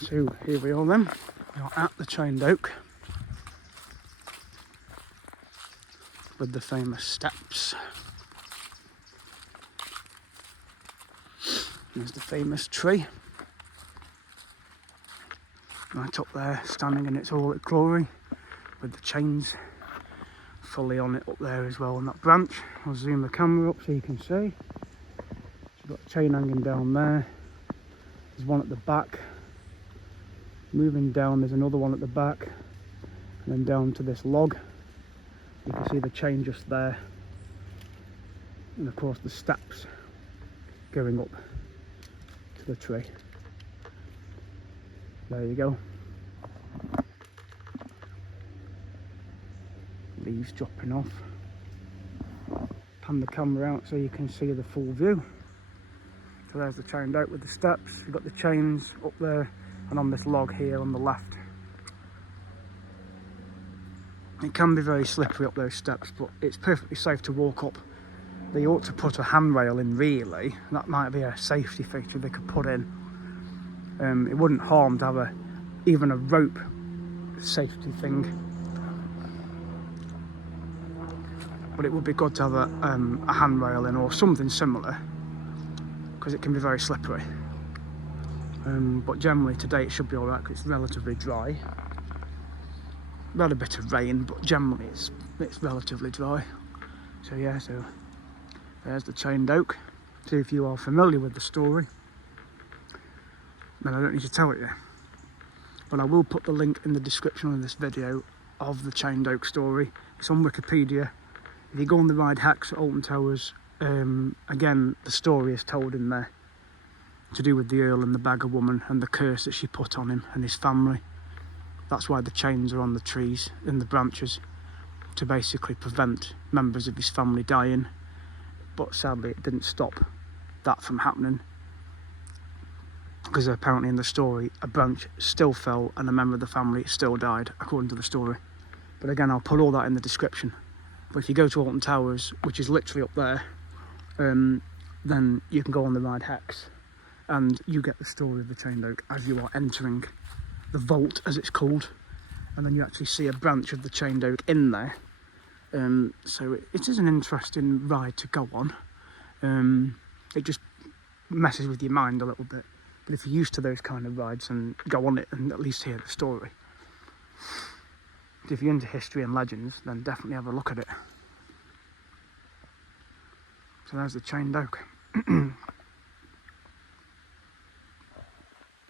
So here we are then, we are at the Chained Oak with the famous steps. There's the famous tree, right up there, standing in all its glory, with the chains fully on it up there as well on that branch. I'll zoom the camera up so you can see. So you've got a chain hanging down there, there's one at the back. Moving down, there's another one at the back, and then down to this log. You can see the chain just there, and of course the steps going up to the tree. There you go. Leaves dropping off. Pan the camera out so you can see the full view. So there's the Chained Oak with the steps. You've got the chains up there and on this log here on the left. It can be very slippery up those steps, but it's perfectly safe to walk up. They ought to put a handrail in, really. That might be a safety feature they could put in. It wouldn't harm to have even a rope safety thing, but it would be good to have a handrail in or something similar, because it can be very slippery. But generally today it should be alright because it's relatively dry. We had a bit of rain, but generally it's relatively dry. So yeah, so there's the Chained Oak. So if you are familiar with the story, then I don't need to tell it you. But I will put the link in the description of this video of the Chained Oak story. It's on Wikipedia. If you go on the Ride Hacks at Alton Towers, again the story is told in there, to do with the Earl and the beggar woman and the curse that she put on him and his family. That's why the chains are on the trees and the branches, to basically prevent members of his family dying. But sadly it didn't stop that from happening, because apparently in the story a branch still fell and a member of the family still died, according to the story. But again, I'll put all that in the description. But if you go to Alton Towers, which is literally up there, then you can go on the Ride Hacks and you get the story of the Chained Oak as you are entering the vault, as it's called, and then you actually see a branch of the Chained Oak in there. So it is an interesting ride to go on. It just messes with your mind a little bit, but if you're used to those kind of rides, and go on it and at least hear the story. If you're into history and legends, then definitely have a look at it. So there's the Chained Oak.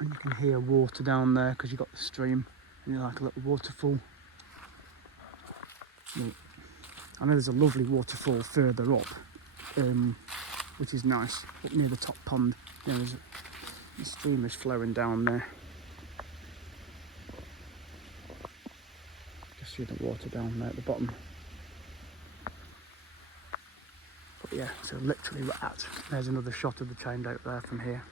And you can hear water down there because you've got the stream and you're like a little waterfall. I know there's a lovely waterfall further up, which is nice, up near the top pond. You know, the stream is flowing down there. Just see the water down there at the bottom. But yeah, so literally there's another shot of the Chained Oak there from here.